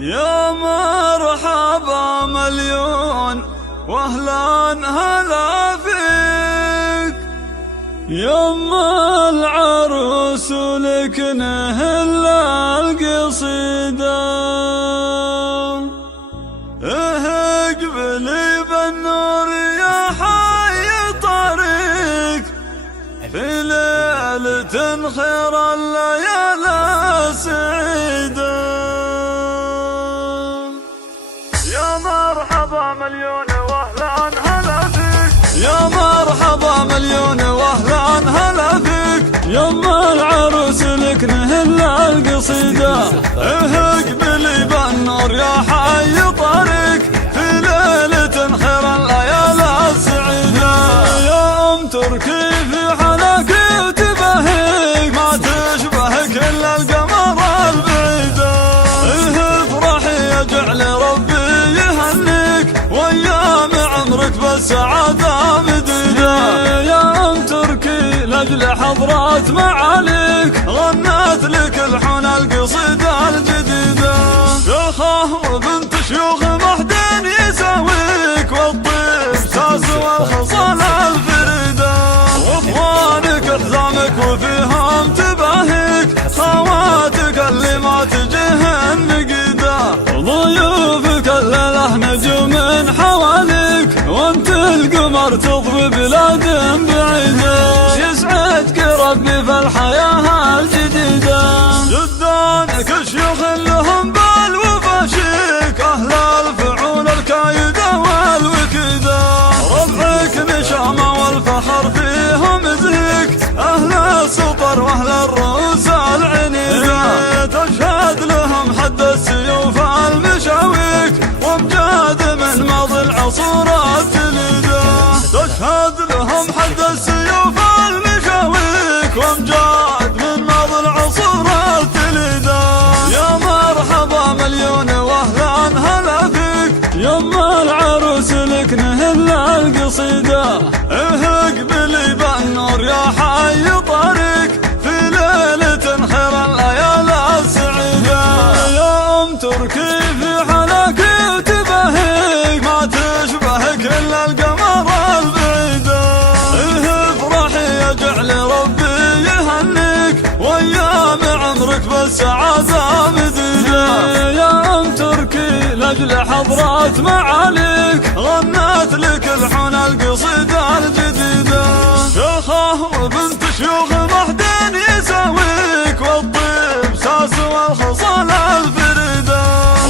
يا مرحبا مليون واهلا هلا فيك، يما العروس لك نهل القصيدة، اقبلي بالنور يا حي طريق في ليلة خير الليالي سعيدة. يا مرحبا مليون واهلا هلا فيك، يا مرحبا مليون واهلا هلا فيك، يما العروس لك نهل القصيدة، اقبلي بالنور يا حي طريق في ليلة خير الليالي السعيدة. يا ام تركي في حلاك وتبهيك ما تشبهك الا القمر البعيدة، افرحي يجعل ربي يهنيك وايام عمرك بالسعادة مديدة. يا ام تركي لاجل حضرات معاليك غنت لك الحون القصيدة الجديدة، شيخة وبنت شيوخ محدين يساويك والطيب ساس والخصال الفريدة، واخوانك احزامك وفيهم تباهيك خواتك اللي ما تجيهن نقيدة، ضيوفك الليلة نجوم من حواليك وانت القمر تضوي بلاد بعيدة، يسعدك ربي في الحياة الجديدة. جدانك الشيوخ لهم بالوفا شيك اهل الفعول الكايدة والوكيدة، ربعك نشامة والفخر فيهم زهيك اهل السطر واهل الرؤوس العنيدة، تشهد لهم حد السيوف المشاويك وامجاد من ماضي العصور التليدة، تشهد لهم حد السيوف المشاويك وامجاد من ماضي العصور التليدة. يا مرحبا مليون واهلا هلا فيك، يما العروس لك نهل القصيدة، اقبلي بالنور يا حي طريق في ليلة خير الليالي السعيدة. يا ام تركي في حلاك وتبهيك ما تشبهك الا القمر البعيدة، افرحي يجعل ربي يهنيك وايام عمرك بالسعادة مديدة. يا ام تركي لاجل حضرات معاليك غنت لك الحون القصيدة الجديدة، شيخة وبنت شيوخ محدين يساويك والطيب ساس والخصال الفريدة،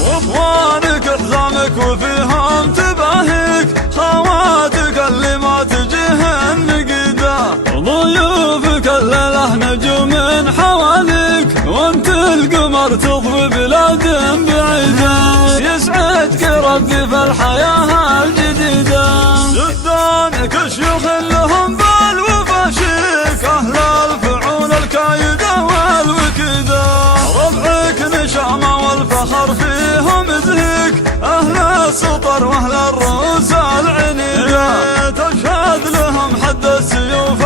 واخوانك احزامك وفيهم تباهيك خواتك اللي ما تجيهن نقيدة، ضيوفك الليلة نجوم من حواليك وانت القمر تضوي بلاد بعيدة، يسعدك ربي في الحياة الجديدة. جدانك الشيوخ لهم بالوفا شيك اهل الفعول الكايدة والوكيدة، ربعك نشامة والفخر فيهم زهيك اهل السطر واهل الرؤوس العنيدة، تشهد لهم حد السيوف